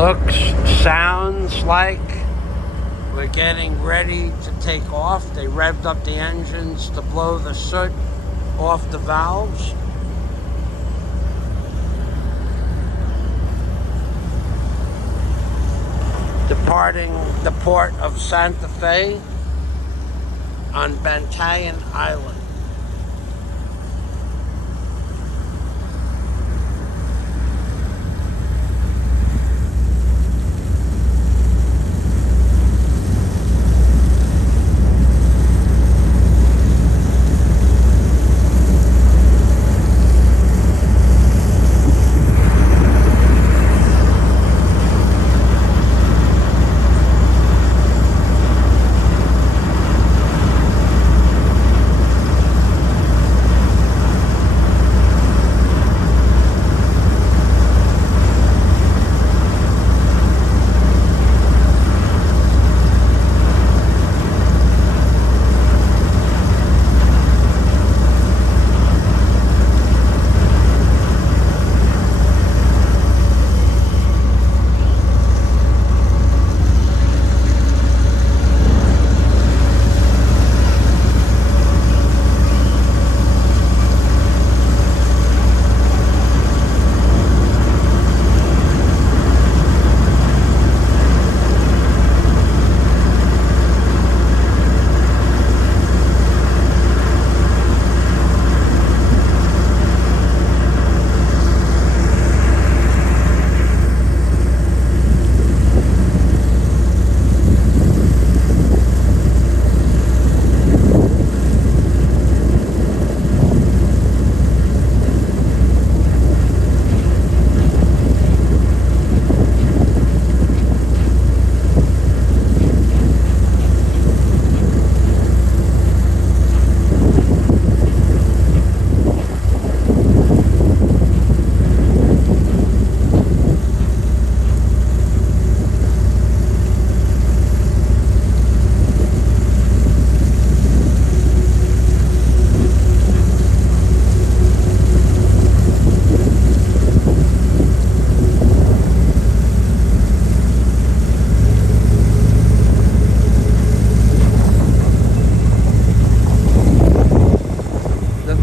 Looks, sounds like we're getting ready to take off. They revved up the engines to blow the soot off the valves. Departing the port of Santa Fe on Polillo Island.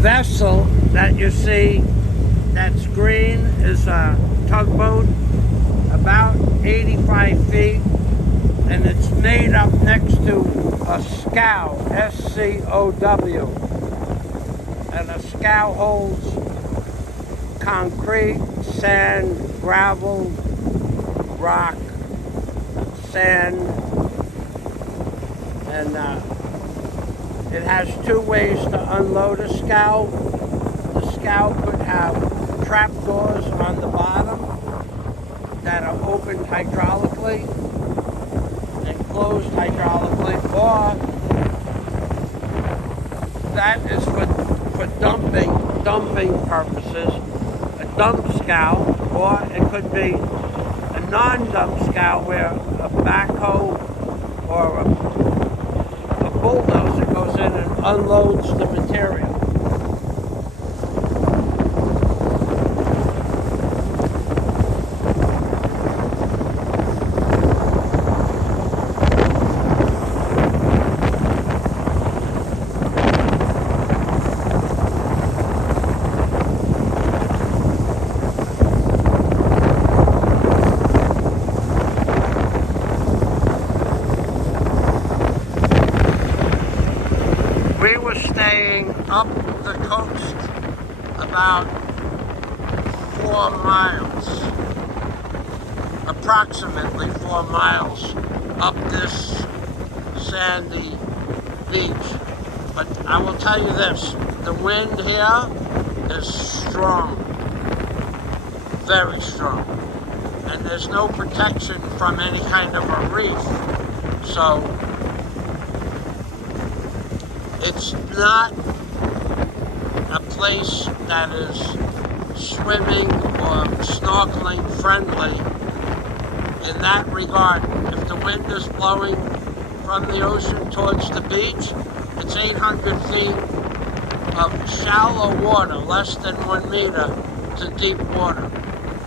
Vessel that you see that's green is a tugboat about 85 feet, and it's made up next to a scow, S-C-O-W, and a scow holds concrete, sand, gravel, rock, sand, and it has two ways to unload a scow. The scow could have trap doors on the bottom that are opened hydraulically and closed hydraulically, or that is for dumping purposes, a dump scow, or it could be a non-dump scow where a backhoe or a bulldozer goes in and unloads the material. We were staying up the coast about 4 miles, approximately 4 miles up this sandy beach. But I will tell you this, the wind here is strong, very strong, and there's no protection from any kind of a reef, so it's not a place that is swimming or snorkeling friendly in that regard. If the wind is blowing from the ocean towards the beach, it's 800 feet of shallow water, less than 1 meter, to deep water.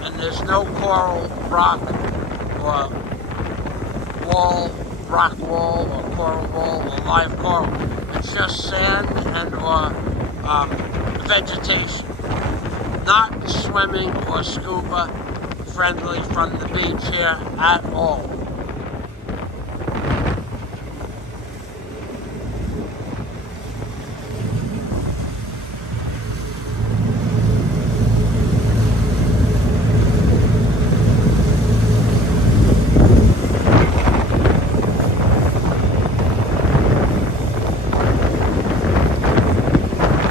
And there's no coral rock or wall, rock wall, or coral wall, or live coral. It's just sand and or vegetation. Not swimming or scuba friendly from the beach here at all.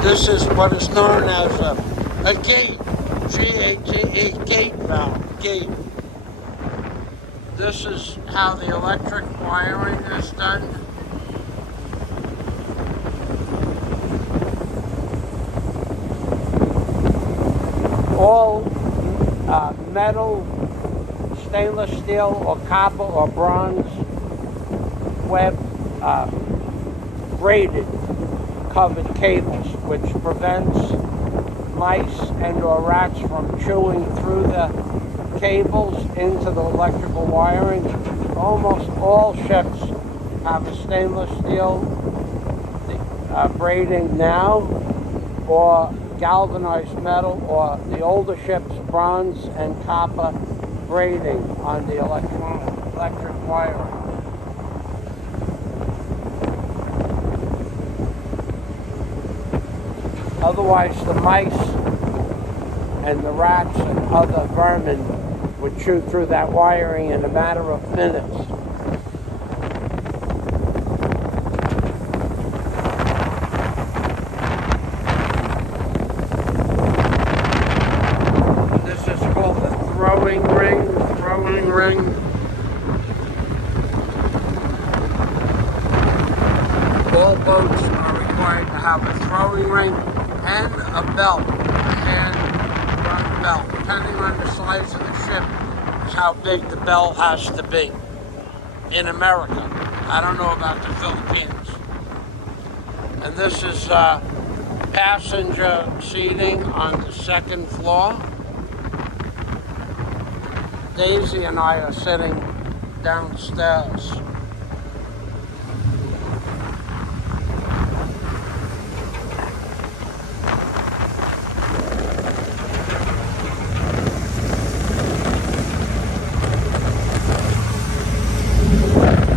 This is what is known as a gate, G-A-T-E, gate valve, gate. This is how the electric wiring is done. All metal, stainless steel, or copper, or bronze web braided covered cables, which prevents mice and or rats from chewing through the cables into the electrical wiring. Almost all ships have a stainless steel braiding now, or galvanized metal, or the older ships bronze and copper braiding on the electric wiring. Otherwise, the mice and the rats and other vermin would chew through that wiring in a matter of minutes. This is called the throwing ring. All boats are required to have a throwing ring and a belt, a hand-run belt. Depending on the size of the ship is how big the bell has to be. In America, I don't know about the Philippines. And this is passenger seating on the second floor. Daisy and I are sitting downstairs.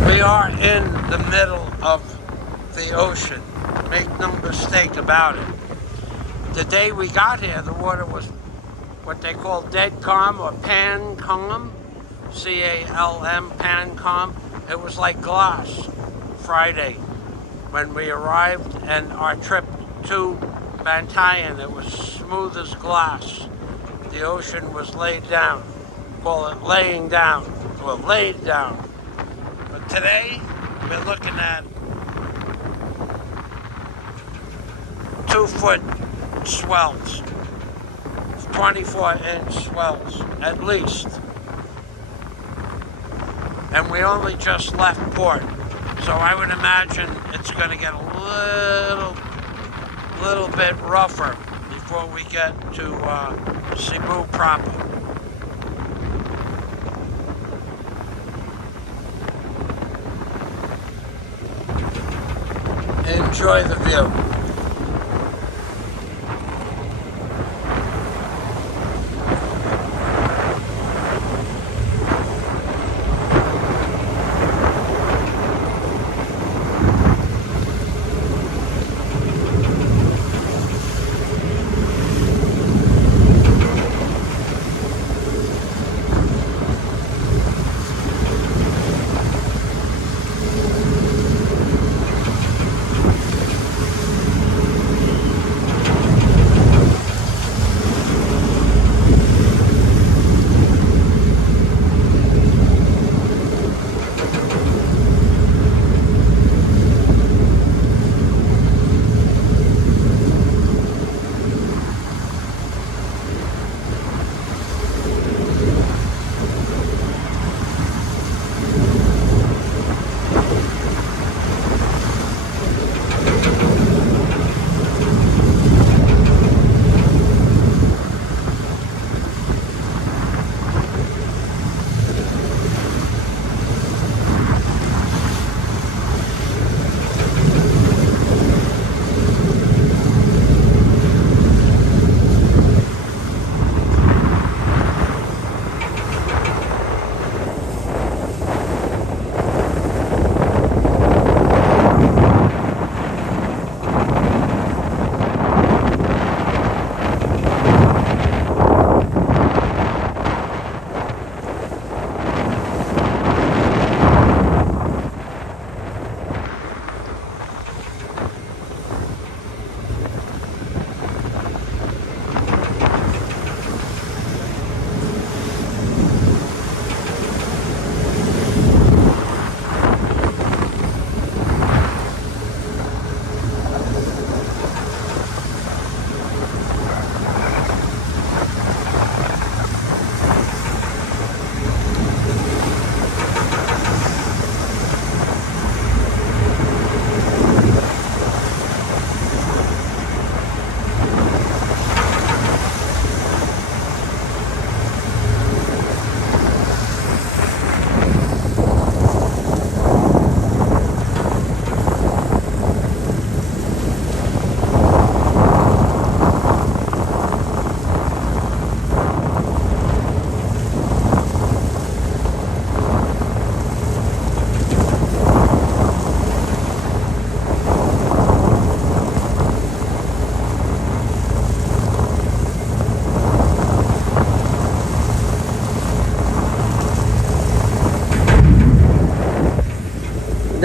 We are in the middle of the ocean. Make no mistake about it. The day we got here, the water was what they call dead calm or pan calm, C-A-L-M, pan calm. It was like glass Friday when we arrived, and our trip to Bantayan, it was smooth as glass. The ocean was laid down. Call it laying down, or laid down. But today, we're looking at 2-foot swells, 24-inch swells, at least. And we only just left port, so I would imagine it's going to get a little bit rougher before we get to CEBU proper. Enjoy the view.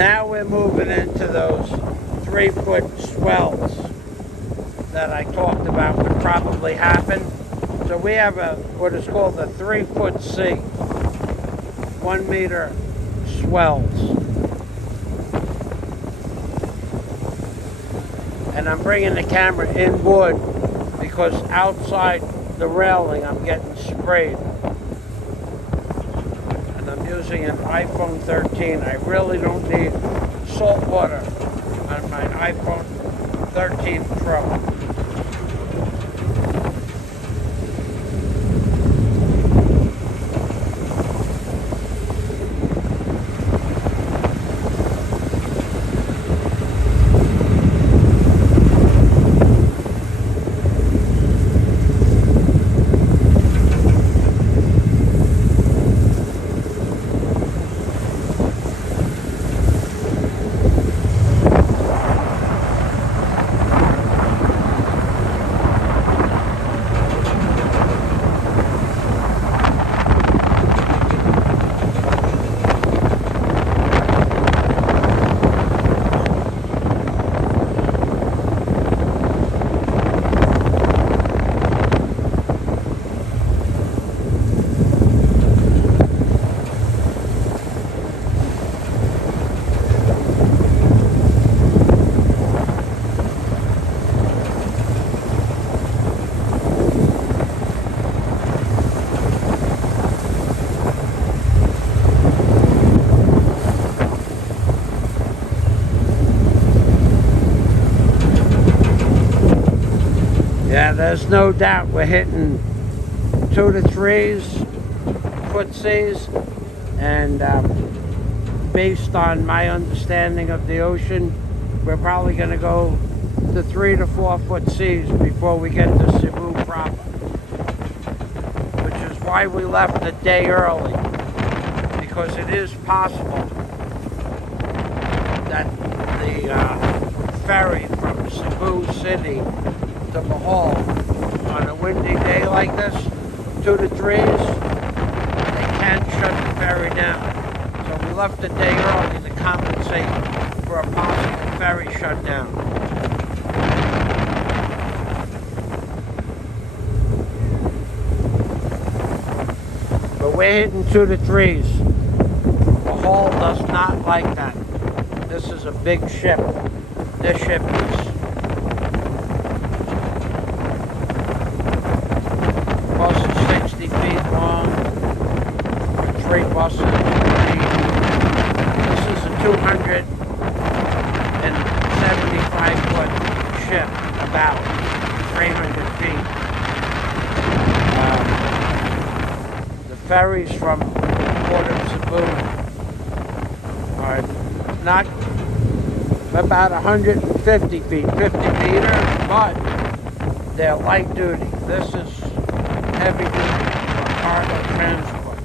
Now we're moving into those 3-foot swells that I talked about would probably happen. So we have what is called a 3-foot sea, 1 meter swells. And I'm bringing the camera inboard because outside the railing I'm getting sprayed. And I'm using an iPhone 13. I really don't need salt water on my iPhone 13 Pro. Yeah, there's no doubt we're hitting 2 to 3-foot seas, and based on my understanding of the ocean, we're probably going to go to 3 to 4-foot seas before we get to Cebu proper, which is why we left a day early, because it is possible that the ferry from Cebu City to Bohol on a windy day like this, 2 to 3s, they can shut the ferry down. So we left a day early to compensate for a possible ferry shutdown. But we're hitting 2 to 3s. Bohol does not like that. This is a big ship. This ship is close to 60 feet long, 3 buses. This is a 275-foot ship, about 300 feet. The ferries from Port of Cebu are not about 150 feet, 50 meter, but they're light duty. This is heavy duty for cargo transport.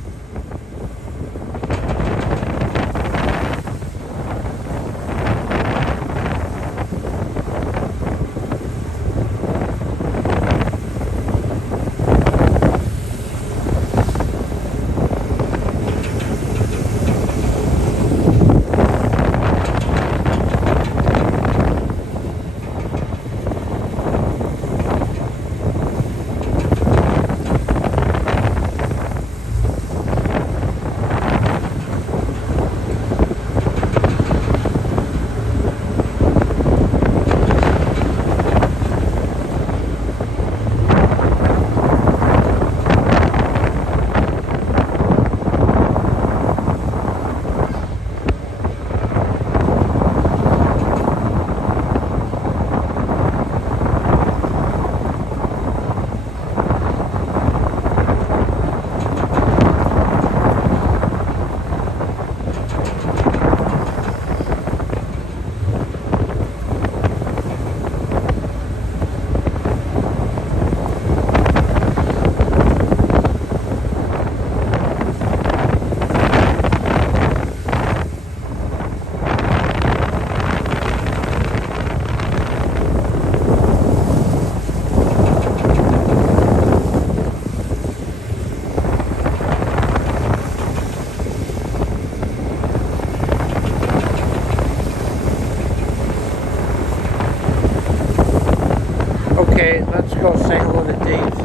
Okay, let's go say hello to Daisy.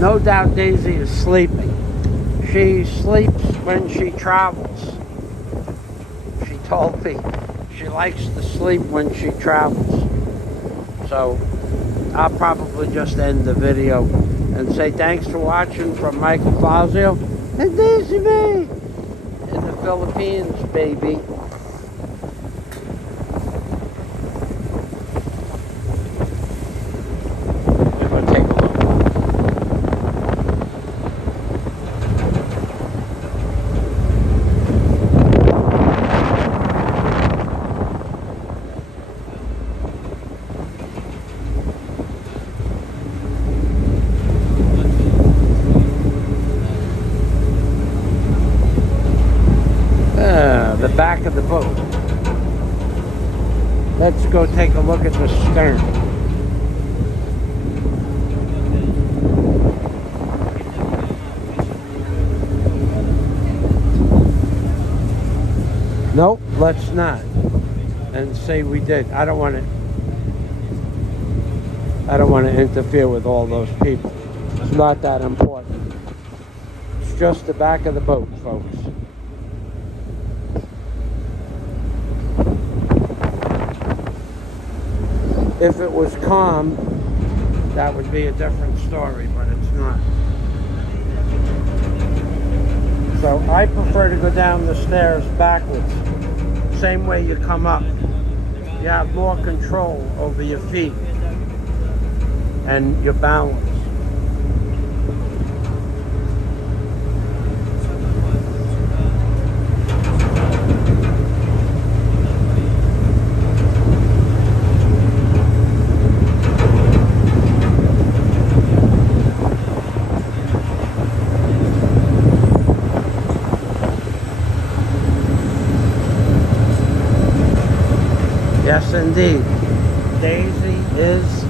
No doubt Daisy is sleeping. She sleeps when she travels. She told me she likes to sleep when she travels. So I'll probably just end the video and say thanks for watching from Michael Fazio and Daisy May in the Philippines, baby. We're going to take a look. The back of the boat. Let's go take a look at the stern. Nope, let's not. And say we did. I don't want to interfere with all those people. It's not that important. It's just the back of the boat, folks. If it was calm, that would be a different story, but it's not. So I prefer to go down the stairs backwards. Same way you come up. You have more control over your feet and your balance. Yes, indeed. Daisy is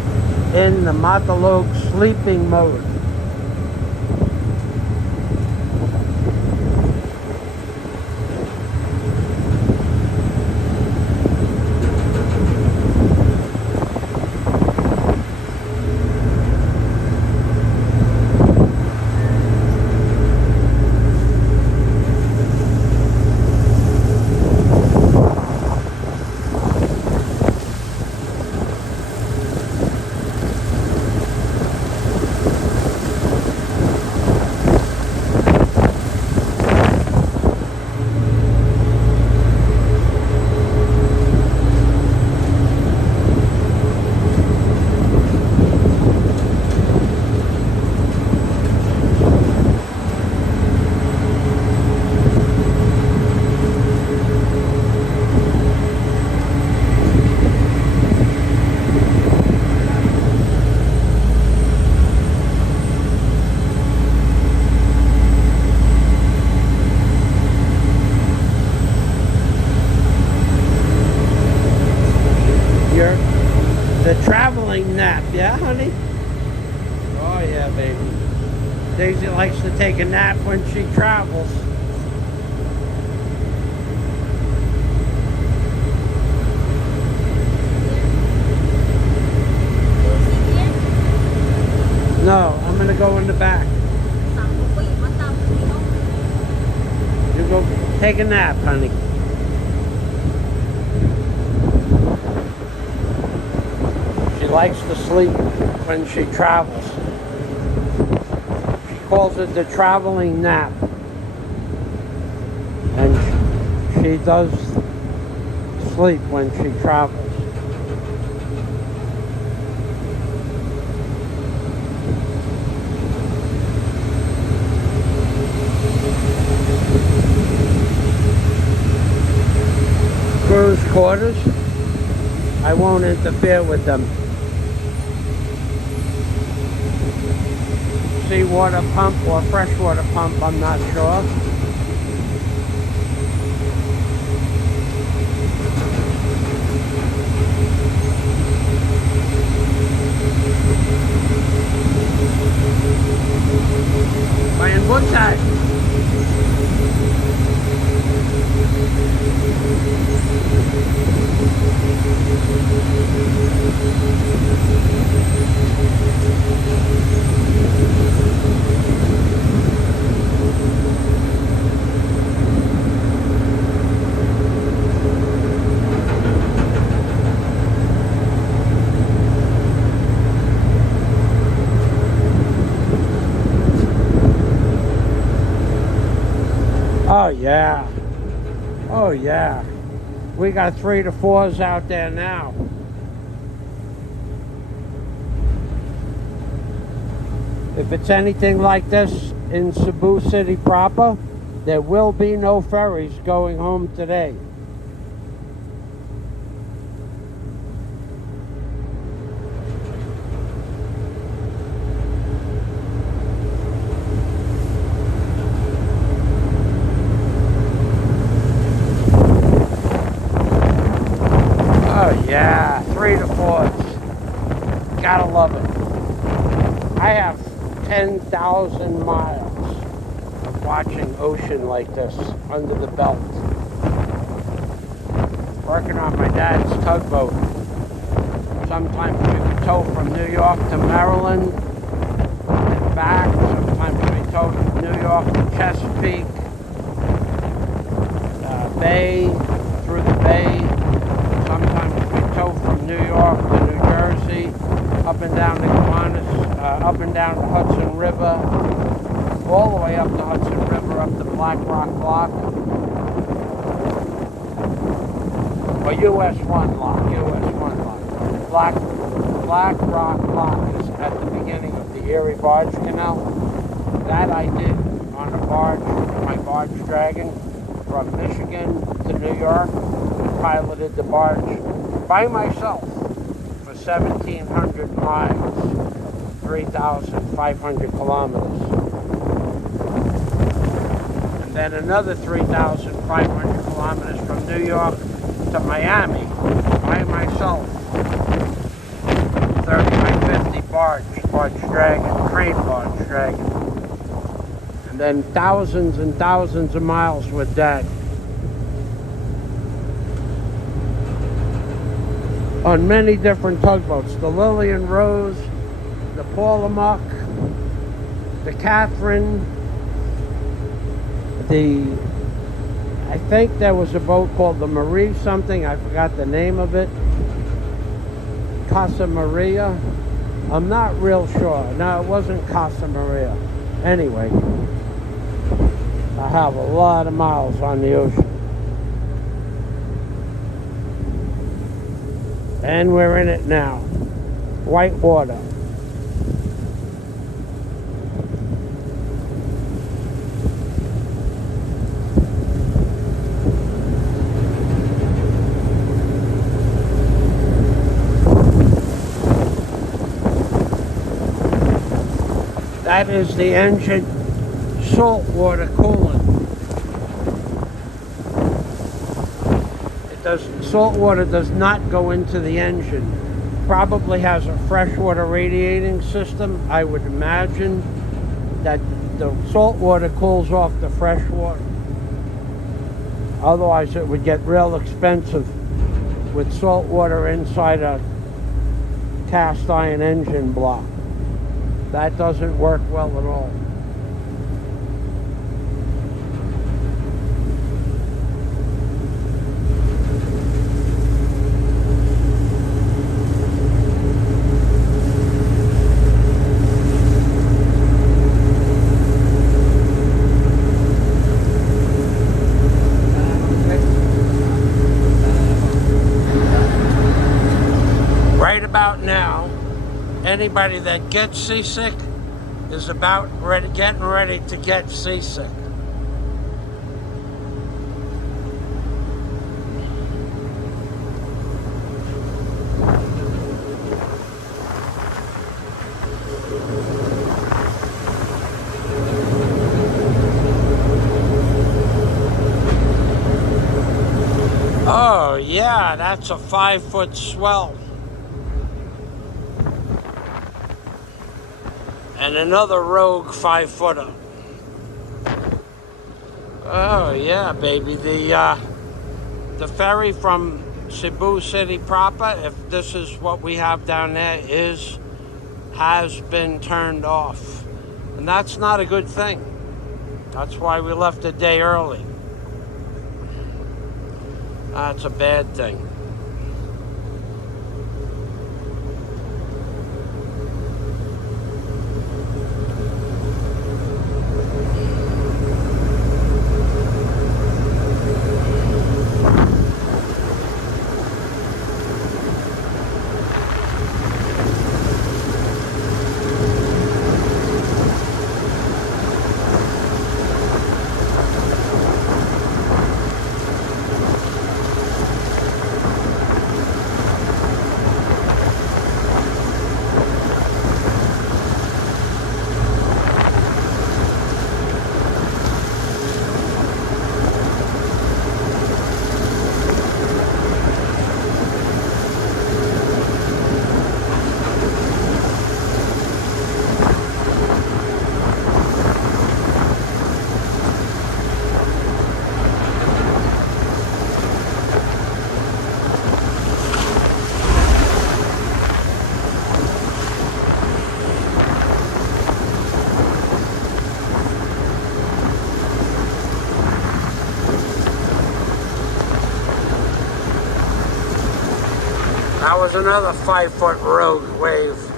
in the Matalog sleeping mode. The traveling nap, yeah, honey? Oh, yeah, baby. Daisy likes to take a nap when she travels. No, I'm going to go in the back. You go take a nap, honey. She likes to sleep when she travels. She calls it the traveling nap. And she does sleep when she travels. Cruise quarters, I won't interfere with them. Seawater pump or freshwater pump, I'm not sure. Mayan Bonsai. Oh yeah. Oh yeah. We got 3 to 4s out there now. If it's anything like this in Cebu City proper, there will be no ferries going home today. Oh yeah, 3 to 4s. Gotta love it. I have 10,000 miles of watching ocean like this under the belt. Working on my dad's tugboat. Sometimes we could tow from New York to Maryland and back. Sometimes we tow from New York to Chesapeake Bay, through the bay. Sometimes we tow from New York to New Jersey, up and down the Kiwanis, up and down the Hudson River, all the way up the Hudson River, up the Black Rock Block, or US 1 lock, US 1 lock. Black Rock Block is at the beginning of the Erie Barge Canal. That I did on a barge, my barge dragon, from Michigan to New York. Piloted the barge by myself for 1,700 miles, 3,500 kilometers. And then another 3,500 kilometers from New York to Miami by myself. 30 by 50 barge dragon, crane barge dragon. And then thousands and thousands of miles with Dad. On many different tugboats, the Lillian Rose, the Polymuck, the Catherine, I think there was a boat called the Marie something, I forgot the name of it, Casa Maria, I'm not real sure. No, it wasn't Casa Maria. Anyway, I have a lot of miles on the ocean. And we're in it now. White water. That is the engine saltwater coolant. Saltwater does not go into the engine. Probably has a freshwater radiating system. I would imagine that the saltwater cools off the freshwater. Otherwise it would get real expensive with saltwater inside a cast iron engine block. That doesn't work well at all. Now, anybody that gets seasick is getting ready to get seasick. Oh yeah, that's a 5-foot swell. And another rogue 5-footer. Oh yeah, baby. The ferry from Cebu City proper, if this is what we have down there, has been turned off. And that's not a good thing. That's why we left a day early. That's a bad thing. That was another 5-foot rogue wave.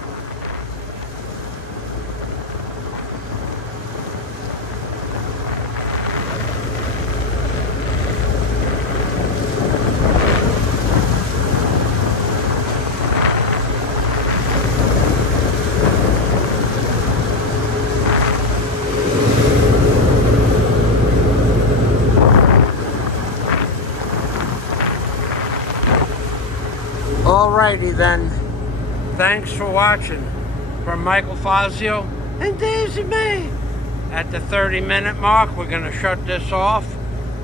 Alrighty then. Thanks for watching. From Michael Fazio and Daisy May. At the 30-minute mark, we're going to shut this off.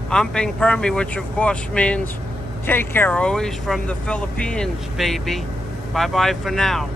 Umping Permi, which of course means take care always from the Philippines, baby. Bye-bye for now.